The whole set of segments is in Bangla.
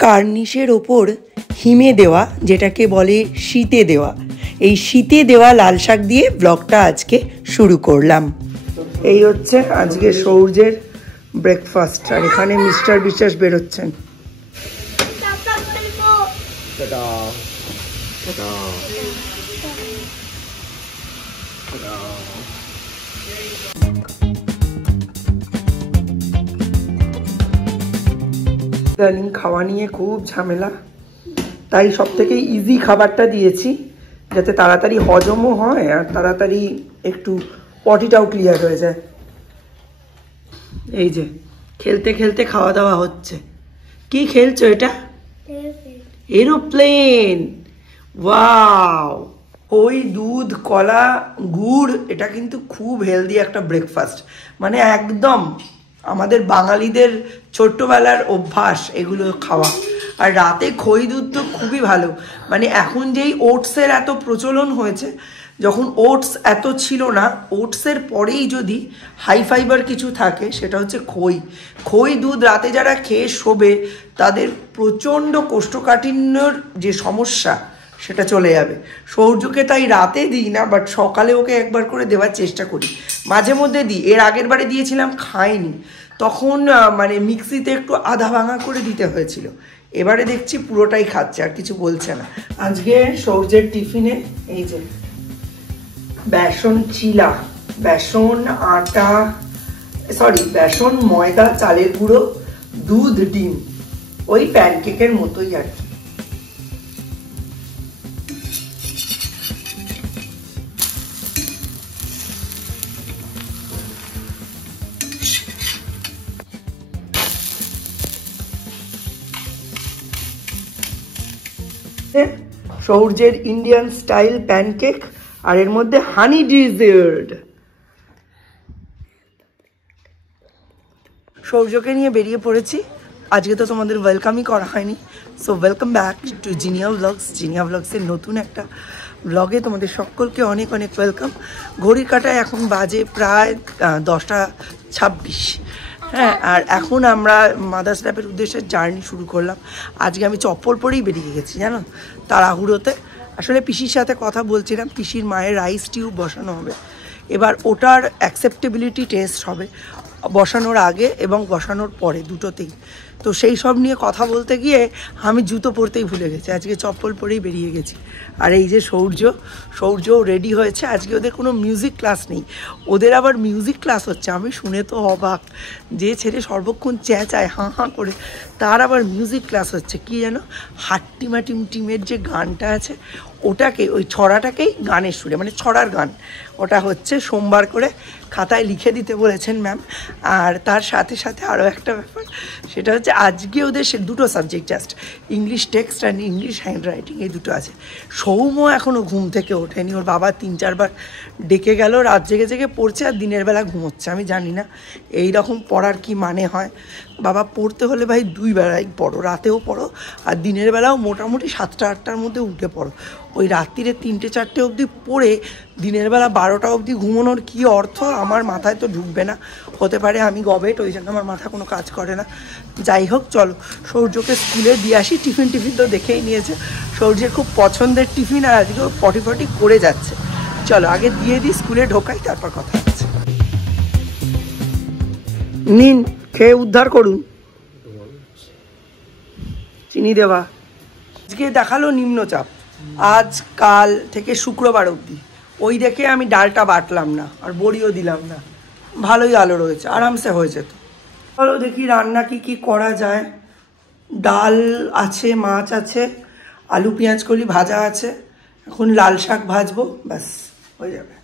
কার্নিশের ওপর হিমে দেওয়া, যেটাকে বলে শীতে দেওয়া, এই শীতে দেওয়া লাল শাক দিয়ে ব্লগটা আজকে শুরু করলাম। এই হচ্ছে আজকে সৌর্যের ব্রেকফাস্ট, আর এখানে মিস্টার বিশ্বাস বেরোচ্ছেন। ইদানিং খাওয়া নিয়ে খুব ঝামেলা, তাই সব থেকে ইজি খাবারটা দিয়েছি যাতে তাড়াতাড়ি হজমও হয় আর তাড়াতাড়ি একটু পটিটাও ক্লিয়ার হয়ে যায়। এই যে খেলতে খেলতে খাওয়া দাওয়া হচ্ছে। কি খেলছো এটা? এরোপ্লেন। ওয়াও! ওই দুধ, কলা, গুড়, এটা কিন্তু খুব হেলদি একটা ব্রেকফাস্ট, মানে একদম আমাদের বাঙালিদের ছোট্টবেলার অভ্যাস এগুলো খাওয়া। আর রাতে খই দুধ তো খুবই ভালো, মানে এখন যেই ওটসের এত প্রচলন হয়েছে, যখন ওটস এত ছিল না, ওটসের পরেই যদি হাই ফাইবার কিছু থাকে সেটা হচ্ছে খই। খই দুধ রাতে যারা খেয়ে শোবে তাদের প্রচণ্ড কোষ্ঠকাঠিন্যর যে সমস্যা সেটা চলে যাবে। সৌর্যকে তাই রাতে দিই না, বাট সকালে ওকে একবার করে দেওয়ার চেষ্টা করি, মাঝে মধ্যে দিই। এর আগের বারে দিয়েছিলাম, খাইনি, তখন মানে মিক্সিতে একটু আধা ভাঙা করে দিতে হয়েছিল। এবারে দেখছি পুরোটাই খাচ্ছে, আর কিছু বলছে না। আজকে সৌর্যের টিফিনে এই যে বেসন চিলা, বেসন আটা, বেসন ময়দা, চালের গুঁড়ো, দুধ, ডিম, ওই প্যানকেকের মতোই আর কি। সৌর্যের ইন্ডিয়ান স্টাইল প্যানকেক, আর এর মধ্যে হানি ডেজার্ট। সৌর্যকে নিয়ে বেরিয়ে পড়েছি। আজকে তো তোমাদের ওয়েলকামই করা হয়নি, so welcome back to Zinnia blogs. Zinnia ব্লগসের নতুন একটা ব্লগে তোমাদের সকলকে অনেক অনেক ওয়েলকাম। ঘড়ির কাঁটায় এখন বাজে প্রায় 10:26। হ্যাঁ, আর এখন আমরা মাদার্স ল্যাবের উদ্দেশ্যে জার্নি শুরু করলাম। আজকে আমি চপ্পল পরেই বেরিয়ে গেছি, জানো, তাড়াহুড়োতে। আসলে পিসির সাথে কথা বলছিলাম, পিসির মায়ের রাইস টিউব বসানো হবে, এবার ওটার অ্যাকসেপ্টেবিলিটি টেস্ট হবে বসানোর আগে এবং বসানোর পরে, দুটোতেই। তো সেই সব নিয়ে কথা বলতে গিয়ে আমি জুতো পরতেই ভুলে গেছি, আজকে চপ্পল পরেই বেরিয়ে গেছি। আর এই যে সৌর্যও রেডি হয়েছে। আজকে ওদের কোনো মিউজিক ক্লাস নেই, ওদের আবার মিউজিক ক্লাস হচ্ছে। আমি শুনে তো অবাক, যে ছেলে সর্বক্ষণ চেঁচায় হাঁ হাঁ করে, তার আবার মিউজিক ক্লাস হচ্ছে। কি যেন হাট্টিমাটিম টিমের যে গানটা আছে, ওটাকে, ওই ছড়াটাকেই গানের সুরে, মানে ছড়ার গান, ওটা হচ্ছে সোমবার করে খাতায় লিখে দিতে বলেছেন ম্যাম। আর তার সাথে সাথে আরও একটা ব্যাপার, সেটা হচ্ছে আজকে ওদের সে দুটো subject, just English text and English hand writing, এই দুটো আছে। সৌম্য এখনও ঘুম থেকে ওঠেনি, ওর বাবা 3-4 বার ডেকে গেল, রাত জেগে জেগে পড়ছে আর দিনের বেলা ঘুমোচ্ছে। আমি জানি না এই রকম পড়ার কি মানে হয়। বাবা, পড়তে হলে ভাই 2 বেলায় পড়ো, রাতেও পড়ো আর দিনের বেলাও মোটামুটি 7টা-8টার মধ্যে উঠে পড়ো। ওই রাত্রিরে 3টে-4টে অবধি পড়ে দিনের বেলা 12টা অবধি ঘুমানোর কি অর্থ আমার মাথায় তো ঢুকবে না। হতে পারে আমি গবেট, ওই জন্য আমার মাথা কোনো কাজ করে না। যাই হোক, চলো সৌর্যকে স্কুলে দিয়ে আসি। টিফিন তো দেখেই নিয়েছে, সৌর্যের খুব পছন্দের টিফিন, আর আজকে পটি করে যাচ্ছে। চলো আগে দিয়ে দিই, স্কুলে ঢোকাই, তারপর কথা হচ্ছে। নিন, খেয়ে উদ্ধার করুন। চিনি দেওয়া। আজকে দেখালো নিম্নচাপ, আজ কাল থেকে শুক্রবার অবধি। ওই দেখে আমি ডালটা বাটলাম না আর বড়িও দিলাম না, ভালোই আলো রয়েছে, আরামসে হয়েছে। তো চলো দেখি রান্না কি করা যায়। ডাল আছে, মাছ আছে, আলু পেঁয়াজ কলি ভাজা আছে, এখন লাল শাক ভাজবো, ব্যাস হয়ে যাবে।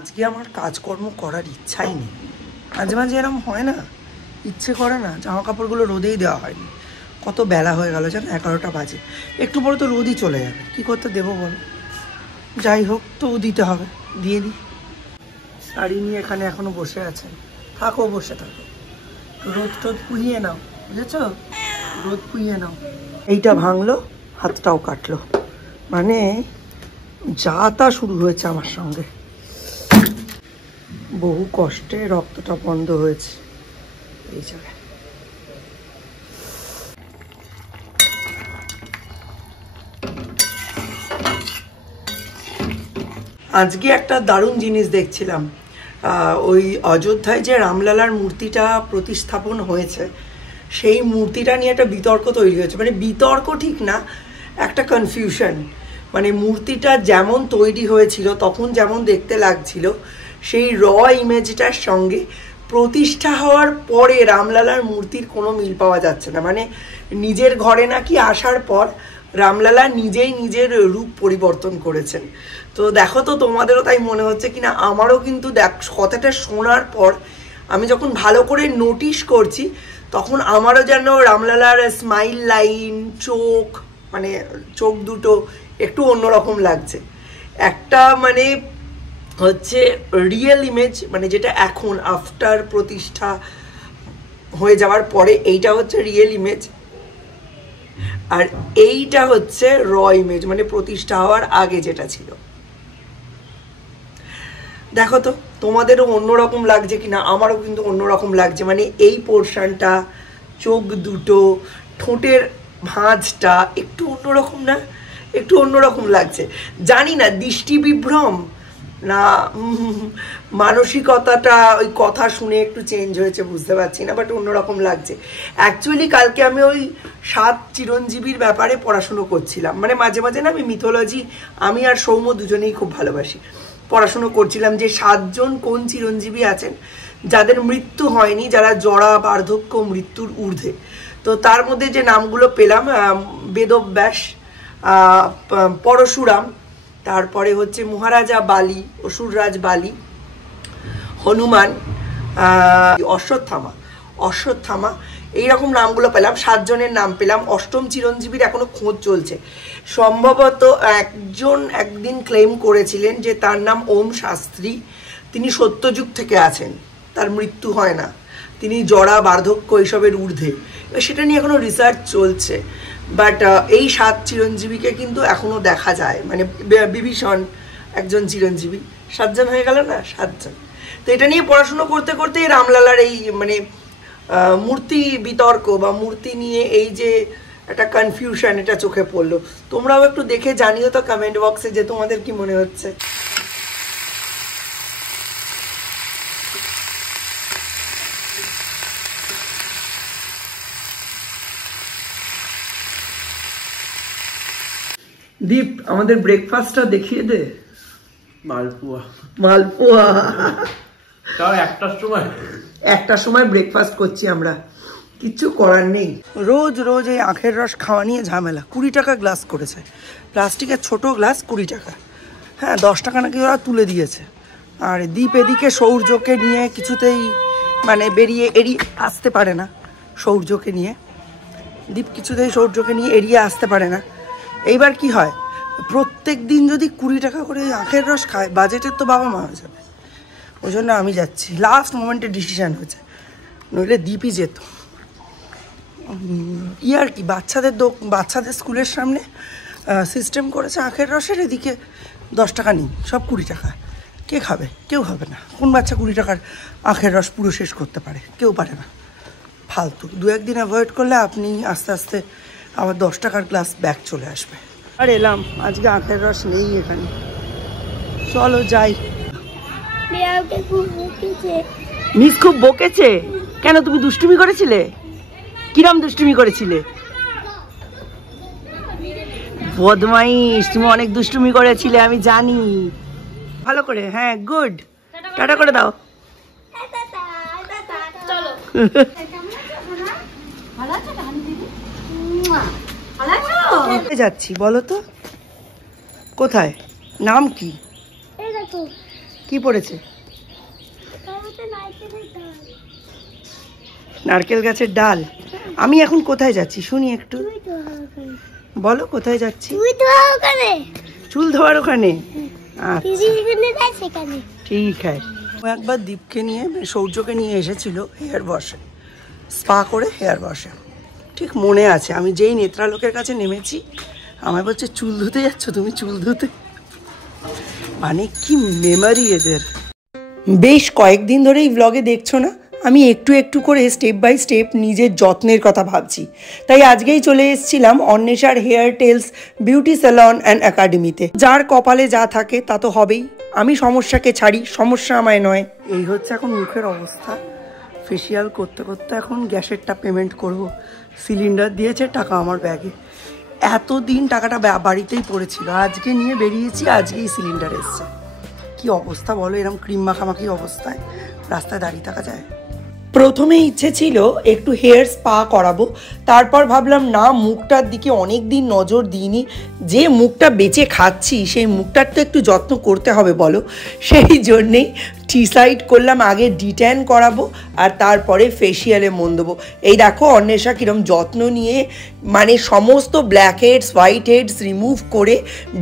আজকে আমার কাজকর্ম করার ইচ্ছাই নেই। মাঝে মাঝে এরকম হয় না, ইচ্ছে করে না। জামা কাপড়গুলো রোদেই দেওয়া হয়নি, কত বেলা হয়ে গেল জানো, 11টা বাজে। একটু পরে তো রোদই চলে যাবে, কী করতে দেবো বলো। যাই হোক, তো দিতে হবে, দিয়ে দিই। শাড়ি নিয়ে এখানে এখনো বসে আছেন, থাকো, বসে থাকো, রোদ টোদ পুড়িয়ে নাও, বুঝেছ, রোদ পুড়িয়ে নাও। এইটা ভাঙলো, হাতটাও কাটলো, মানে যা তা শুরু হয়েছে আমার সঙ্গে। বহু কষ্টে রক্তটা বন্ধ হয়েছে এই জায়গায়। আজকে একটা দারুণ জিনিস দেখছিলাম, ওই অযোধ্যায় যে রামলালার মূর্তিটা প্রতিস্থাপন হয়েছে সেই মূর্তিটা নিয়ে একটা বিতর্ক তৈরি হয়েছে। মানে বিতর্ক ঠিক না, একটা কনফিউশন। মানে মূর্তিটা যেমন তৈরি হয়েছিল তখন যেমন দেখতে লাগছিল সেই র ইমেজটার সঙ্গে প্রতিষ্ঠা হওয়ার পরে রামলালার মূর্তির কোনো মিল পাওয়া যাচ্ছে না। মানে নিজের ঘরে নাকি আসার পর রামলালা নিজেই নিজের রূপ পরিবর্তন করেছেন। তো দেখো তো তোমাদেরও তাই মনে হচ্ছে কিনা। আমারও কিন্তু কথাটা শোনার পর আমি যখন ভালো করে নোটিশ করছি তখন আমারও যেন রামলালার স্মাইল লাইন, চোখ, মানে চোখ দুটো একটু অন্যরকম লাগছে। একটা মানে হচ্ছে রিয়েল ইমেজ, মানে যেটা এখন আফটার প্রতিষ্ঠা হয়ে যাওয়ার পরে এইটা হচ্ছে রিয়েল ইমেজ, আর এইটা হচ্ছে র ইমেজ, মানে প্রতিষ্ঠা হওয়ার আগে যেটা ছিল। দেখো তো তোমাদেরও অন্যরকম লাগছে কিনা, আমারও কিন্তু অন্যরকম লাগছে। মানে এই পোর্শনটা, চোখ দুটো, ঠোঁটের ভাঁজটা একটু অন্যরকম না, একটু অন্যরকম লাগছে। জানি না দৃষ্টি বিভ্রম না মানসিকতাটা ওই কথা শুনে একটু চেঞ্জ হয়েছে, বুঝতে পারছি না, বাট অন্যরকম লাগছে। অ্যাকচুয়ালি কালকে আমি ওই 7 চিরঞ্জীবীর ব্যাপারে পড়াশুনো করছিলাম। মানে মাঝে মাঝে না আমি মিথোলজি, আমি আর সৌম্য দুজনেই খুব ভালোবাসি, পড়াশুনো করছিলাম যে 7 জন কোন চিরঞ্জীবী আছেন যাদের মৃত্যু হয়নি, যারা জরা, বার্ধক্য, মৃত্যুর ঊর্ধ্বে। তো তার মধ্যে যে নামগুলো পেলাম, বেদব্যাস, পরশুরাম, তারপরে হচ্ছে মহারাজা বালি, অসুররাজ বালি, হনুমান, অশ্বত্থামা, এইরকম নামগুলো পেলাম। 7 জনের নাম পেলাম। 8ম চিরঞ্জীবীর এখনো খোঁজ চলছে। সম্ভবত একজন একদিন ক্লেম করেছিলেন যে তার নাম ওম শাস্ত্রী, তিনি সত্যযুগ থেকে আছেন, তার মৃত্যু হয় না, তিনি জরা, বার্ধক্য এইসবের ঊর্ধ্বে। সেটা নিয়ে এখনো রিসার্চ চলছে। বাট এই 7 চিরঞ্জীবীকে কিন্তু এখনো দেখা যায়। মানে বিভীষণ একজন চিরঞ্জীবী, 7 জন হয়ে গেল না, 7 জন। তো এটা নিয়ে পড়াশুনো করতে করতেই রামলালার এই মানে মূর্তি বিতর্ক বা মূর্তি নিয়ে এই যে একটা কনফিউশন, এটা চোখে পড়লো। তোমরাও একটু দেখে জানিও তো কমেন্ট বক্সে যে তোমাদের কি মনে হচ্ছে। দীপ, আমাদের ব্রেকফাস্টটা দেখিয়ে দে। মালপোয়া তাও একটার সময় ব্রেকফাস্ট করছি আমরা, কিচ্ছু করার নেই। রোজ রোজ এই আখের রস খাওয়া নিয়ে ঝামেলা। 20 টাকা গ্লাস করেছে, প্লাস্টিকের ছোট গ্লাস 20 টাকা। হ্যাঁ, 10 টাকা নাকি ওরা তুলে দিয়েছে। আর দীপ এদিকে সৌর্যকে নিয়ে কিছুতেই মানে এড়িয়ে আসতে পারে না। দীপ কিছুতেই সৌর্যকে নিয়ে এড়িয়ে আসতে পারে না। এইবার কি হয়, প্রত্যেক দিন যদি 20 টাকা করে আখের রস খায়, বাজেটের তো বাবা মা হয়ে যাবে। ওই জন্য আমি যাচ্ছি, লাস্ট মোমেন্টে ডিসিশান হয়েছে, নইলে দীপই যেত। আর কি, বাচ্চাদের স্কুলের সামনে সিস্টেম করেছে আখের রসের, এদিকে 10 টাকা নেই, সব 20 টাকা। কে খাবে? কেউ খাবে না। কোন বাচ্চা 20 টাকার আখের রস পুরো শেষ করতে পারে? কেউ পারে না। ফালতু। 2-1 দিন অ্যাভয়েড করলে আপনি আস্তে আস্তে আবার 10 টাকার গ্লাস ব্যাক চলে আসবে। আর এলাম, আজকে আখের রস নেই এখানে, চলো যাই। মিস খুব বকেছে কেন? তুমি দুষ্টুমি করেছিলে? কিরম দুষ্টুমি করেছিলে? বদমাইশ, তুমি অনেক দুষ্টুমি করেছিলে, আমি জানি ভালো করে। হ্যাঁ, গুড, টাটা করে দাও। যাচ্ছি বলো তো, কোথায়? নাম কি? কি পড়েছে? নারকেল গাছের ডাল। আমি এখন কোথায় যাচ্ছি শুনি একটু বলো, কোথায় যাচ্ছি? চুল ধোয়ার ওখানে। ঠিক আছে। একবার দীপকে নিয়ে, সৌর্যকে নিয়ে এসেছিল হেয়ার ওয়াশে, স্পা করে হেয়ার ওয়াশে, ঠিক মনে আছে। আমি যেই নেত্রালোকের কাছে নেমেছি, আমায় বলছে চুল ধুতে যাচ্ছ তুমি, চুল ধুতে। মানে কি মেমোরি এদের। বেশ কয়েকদিন ধরে এই ব্লগে দেখছো না, আমি একটু একটু করে স্টেপ বাই স্টেপ নিজের যত্নের কথা ভাবছি। তাই আজকেই চলে এসেছিলাম অন্বেষার hair tales beauty salon and একাডেমিতে। যার কপালে যা থাকে তা তো হবেই। আমি সমস্যাকে ছাড়ি, সমস্যা আমায় নয়। এই হচ্ছে এখন মুখের অবস্থা। ফেসিয়াল করতে করতে এখন গ্যাসেরটা পেমেন্ট করব। সিলিন্ডার দিয়েছে, টাকা আমার ব্যাগে। এতদিন টাকাটা বাড়িতেই পড়েছিল, আজকে নিয়ে বেরিয়েছি, আজকেই সিলিন্ডার এসছে। কি অবস্থা বলো, এরকম ক্রিম মাখামাখি অবস্থায় রাস্তায় দাঁড়িয়ে থাকা যায়? প্রথমে ইচ্ছে ছিল একটু হেয়ার স্পা করাবো, তারপর ভাবলাম না, মুখটার দিকে অনেক দিন নজর দিইনি, যে মুখটা বেঁচে খাচ্ছি সেই মুখটার তো একটু যত্ন করতে হবে বলো। সেই জন্যেই ডিসাইড করলাম আগে ডিট্যান করাবো আর তারপরে ফেসিয়ালে মন দেবো। এই দেখো অন্বেষা কীরকম যত্ন নিয়ে মানে সমস্ত black heads white heads remove করে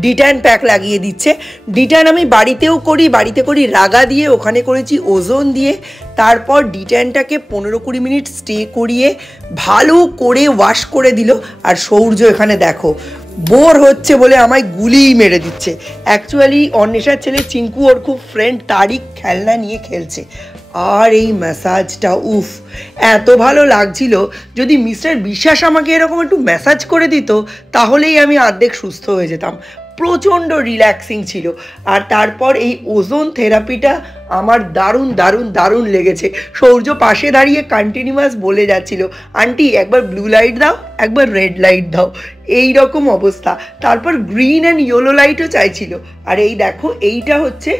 ডিট্যান প্যাক লাগিয়ে দিচ্ছে। ডিট্যান আমি বাড়িতেও করি, বাড়িতে করি রাগা দিয়ে, ওখানে করেছি ওজোন দিয়ে। তারপর ডিট্যানটাকে 15-20 মিনিট স্টে করিয়ে ভালো করে ওয়াশ করে দিল। আর সৌর্য এখানে দেখো বোর হচ্ছে বলে আমায় গুলিই মেরে দিচ্ছে। অ্যাকচুয়ালি অন্বেষার ছেলে চিঙ্কু ওর খুব ফ্রেন্ড, তারই খেলনা নিয়ে খেলছে। আর এই ম্যাসাজটা উফ এত ভালো লাগছিল, যদি মিস্টার বিশ্বাস আমাকে এরকম একটু ম্যাসাজ করে দিত তাহলেই আমি অর্ধেক সুস্থ হয়ে যেতাম। প্রচণ্ড রিল্যাক্সিং ছিল। আর তারপর এই ওজোন থেরাপিটা আমার দারুণ দারুণ দারুণ লেগেছে। সৌর্য পাশে দাঁড়িয়ে কন্টিনিউয়াস বলে যাচ্ছিল, আন্টি একবার ব্লু লাইট দাও, একবার রেড লাইট দাও, এই রকম অবস্থা। তারপর গ্রিন অ্যান্ড ইয়েলো লাইটও চাইছিল। আর এই দেখো এইটা হচ্ছে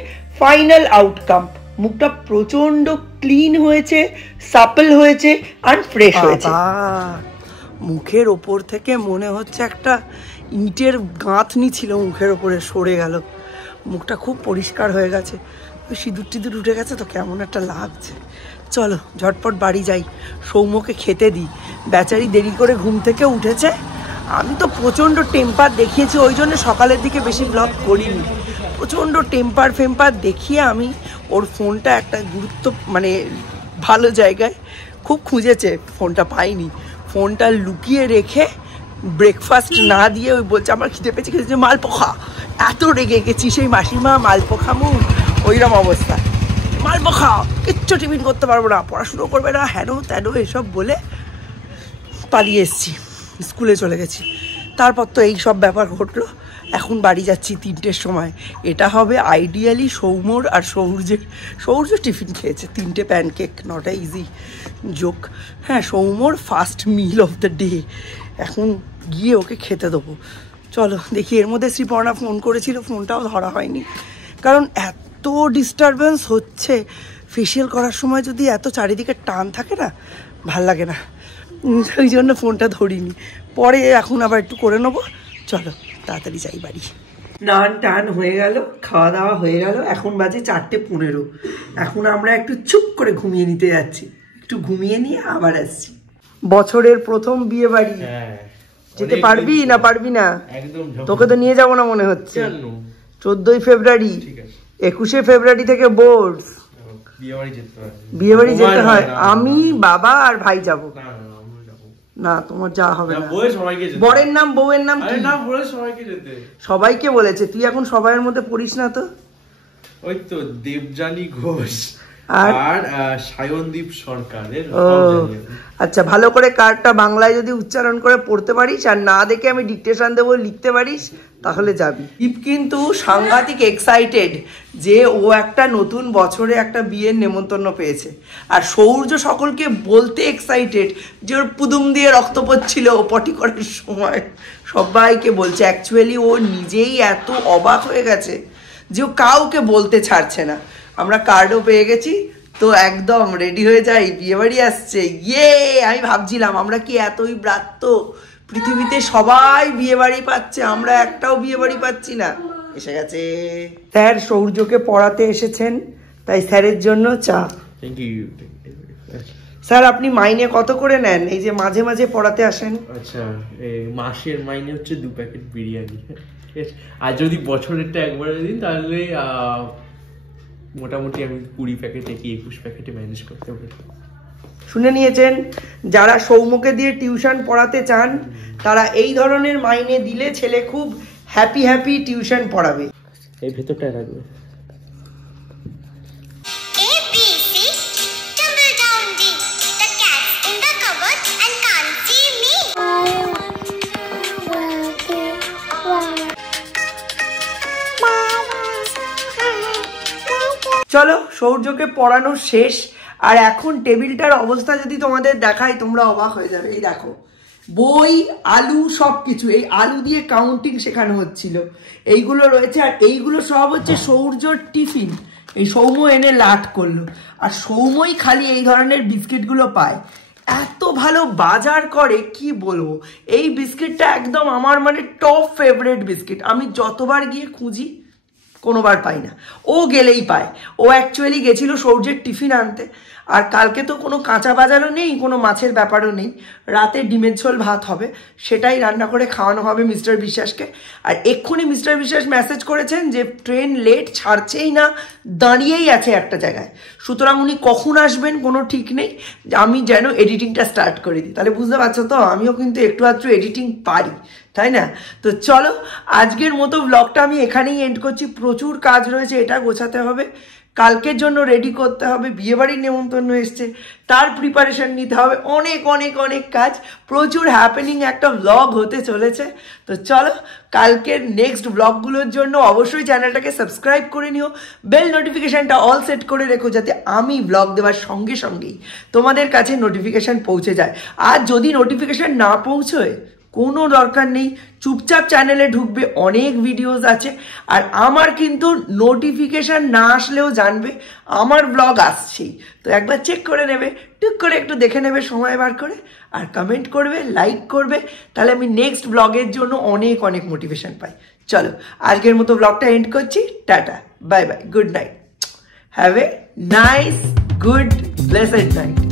ফাইনাল আউটকাম। মুখটা প্রচণ্ড ক্লিন হয়েছে, সাপল হয়েছে আর ফ্রেশ হয়েছে। মুখের ওপর থেকে মনে হচ্ছে একটা ইটের গাঁথনি ছিল মুখের ওপরে সরে গেল। মুখটা খুব পরিষ্কার হয়ে গেছে, সিঁদুর টিঁদুর উঠে গেছে তো কেমন একটা লাগছে। চলো ঝটপট বাড়ি যাই, সৌম্যকে খেতে দিই। বেচারি দেরি করে ঘুম থেকে উঠেছে। আমি তো প্রচণ্ড টেম্পার দেখিয়েছি, ওই জন্য সকালের দিকে বেশি ব্লগ করিনি। প্রচণ্ড টেম্পার ফেম্পার দেখিয়ে আমি ওর ফোনটা একটা মানে ভালো জায়গায় খুব খুঁজেছে, ফোনটা পাইনি। ফোনটা লুকিয়ে রেখে ব্রেকফাস্ট না দিয়ে ওই বলছে আমার খিদে পেয়েছে, খেয়েছে মালপোখা। এত রেগে গেছি, সেই মাসিমা মালপোখা মুখ ওইরকম অবস্থা। মালপোখা কিচ্ছু টিফিন করতে পারবো না, পড়াশুনো করবে না, হেন তেন এসব বলে পালিয়ে এসছি, স্কুলে চলে গেছি। তারপর তো এই সব ব্যাপার ঘটলো। এখন বাড়ি যাচ্ছি 3টের সময়। এটা হবে আইডিয়ালি সৌম্যর আর সৌর্য টিফিন খেয়েছে 3টে pancake, not a easy joke. হ্যাঁ, সৌম্যর first meal of the day. এখন গিয়ে ওকে খেতে দেবো। চলো দেখি। এর মধ্যে শ্রীপর্ণা ফোন করেছিল, ফোনটাও ধরা হয়নি, কারণ এত ডিস্টারবেন্স হচ্ছে। ফেসিয়াল করার সময় যদি এত চারিদিকে টান থাকে না, ভাল লাগে না, ওই জন্য ফোনটা ধরিনি। পরে এখন আবার একটু করে নেবো। চলো তাড়াতাড়ি যাই বাড়ি। স্নান টান হয়ে গেল, খাওয়া দাওয়া হয়ে গেল, এখন বাজে 4:15। এখন আমরা একটু চুপ করে ঘুমিয়ে নিতে যাচ্ছি, একটু ঘুমিয়ে নিয়ে আবার আসছি। বছরের প্রথম বিয়ে বাড়ি, যেতে পারবি না পারবি না? তোকে তো নিয়ে যাবো না মনে হচ্ছে। 14ই ফেব্রুয়ারি, 21শে ফেব্রুয়ারি থেকে বোর্ড, বিয়ে বাড়ি যেতে হয়। আমি, বাবা আর ভাই যাব। না তোমার যা হবে না। বরের নাম বউয়ের নাম কি? সবাইকে বলেছে। তুই এখন সবাইয়ের মধ্যে পড়িস না তো? ওই তো দেবযানী ঘোষ আর সায়নদীপ সরকারের। আচ্ছা, ভালো করে কার্ডটা বাংলায় যদি উচ্চারণ করে পড়তে পারিস আর না দেখে আমি ডিকটেশন দেবো লিখতে পারিস তাহলে যাবি। দীপ কিন্তু সাংঘাতিক এক্সাইটেড যে ও একটা নতুন বছরে একটা বিয়ের নেমন্তন্ন পেয়েছে। আর সৌর্য সকলকে বলতে এক্সাইটেড যে ওর পুদুম দিয়ে রক্ত পড়ছিল পটি করার সময়। সবাইকে বলছে। অ্যাকচুয়ালি ও নিজেই এত অবাক হয়ে গেছে যে ও কাউকে বলতে ছাড়ছে না। আমরা কার্ডও পেয়ে গেছি, তো একদম রেডি হয়ে যাই, বিয়েবাড়ি আসছে। ইয়ে, আমি ভাবছিলাম আমরা কি এতই ব্রাত্য, পৃথিবীতে সবাই বিয়েবাড়ি পাচ্ছে, আমরা একটাও বিয়েবাড়ি পাচ্ছি না। এসে গেছে স্যার, সৌর্যকে পড়াতে এসেছেন, তাই স্যারের জন্য চা। Thank you sir. আপনি মাইনে কত করে নেন এই যে মাঝে মাঝে পড়াতে আসেন? আচ্ছা, মাসের মাইনে হচ্ছে 2 প্যাকেট বিরিয়ানি, আর যদি বছরেরটা একবারে দিন তাহলে মোটামুটি আমি 20 প্যাকেটে কি 21 প্যাকেটে ম্যানেজ করতে পারি। শুনে নিয়েছেন, যারা সৌম্যকে দিয়ে টিউশন পড়াতে চান তারা এই ধরনের মাইনে দিলে ছেলে খুব হ্যাপি টিউশন পড়াবে। এই ভেতরটা রাখবে। চলো সৌর্যকে পড়ানো শেষ, আর এখন টেবিলটার অবস্থা যদি তোমাদের দেখাই তোমরা অবাক হয়ে যাবে। এই দেখো, বই, আলু, সব কিছু, এই আলু দিয়ে কাউন্টিং শেখানো হচ্ছিল, এইগুলো রয়েছে। আর এইগুলো সব হচ্ছে সৌর্যর টিফিন, এই সৌম্য এনে লাট করলো। আর সৌম্যই খালি এই ধরনের বিস্কিটগুলো পায়, এত ভালো বাজার করে কি বলবো। এই বিস্কিটটা একদম আমার মানে টপ ফেভারিট বিস্কিট, আমি যতবার গিয়ে খুঁজি কোনোবার পাই না, ও গেলেই পায়। ও অ্যাকচুয়ালি গেছিলো সৌর্যের টিফিন আনতে, আর কালকে তো কোনো কাঁচা বাজারও নেই, কোনো মাছের ব্যাপারও নেই, রাতে ডিমের ঝোল ভাত হবে, সেটাই রান্না করে খাওয়ানো হবে মিস্টার বিশ্বাসকে। আর এক্ষুনি মিস্টার বিশ্বাস মেসেজ করেছেন যে ট্রেন লেট, ছাড়ছেই না, দাঁড়িয়েই আছে একটা জায়গায়, সুতরাং উনি কখন আসবেন কোনো ঠিক নেই, আমি যেন এডিটিংটা স্টার্ট করে দিই। তাহলে বুঝতে পারছো তো, আমিও কিন্তু একটু আধটু এডিটিং পারি, তাই না? তো চলো আজকের মতো ব্লগটা আমি এখানেই এন্ড করছি। প্রচুর কাজ রয়েছে, এটা গোছাতে হবে, কালকের জন্য রেডি করতে হবে, বিয়েবাড়ির নেমন্তন্ন এসছে, তার প্রিপারেশন নিতে হবে, অনেক অনেক অনেক কাজ, প্রচুর হ্যাপেনিং একটা ব্লগ হতে চলেছে। তো চলো কালকের নেক্সট ব্লগগুলোর জন্য অবশ্যই চ্যানেলটাকে সাবস্ক্রাইব করে নিও, বেল নোটিফিকেশানটা অল সেট করে রেখো, যাতে আমি ব্লগ দেওয়ার সঙ্গে সঙ্গেই তোমাদের কাছে নোটিফিকেশান পৌঁছে যায়। আর যদি নোটিফিকেশান না পৌঁছয় কোনো দরকার নেই, চুপচাপ চ্যানেলে ঢুকবে, অনেক ভিডিওস আছে। আর আমার কিন্তু নোটিফিকেশান না আসলেও জানবে আমার ব্লগ আসছেই, তো একবার চেক করে নেবে, টুক করে একটু দেখে নেবে সময় বার করে, আর কমেন্ট করবে, লাইক করবে, তাহলে আমি নেক্সট ব্লগের জন্য অনেক অনেক মোটিভেশন পাই। চলো আজকের মতো ব্লগটা এন্ড করছি, tata, bye bye, good night, have a nice good blessed night.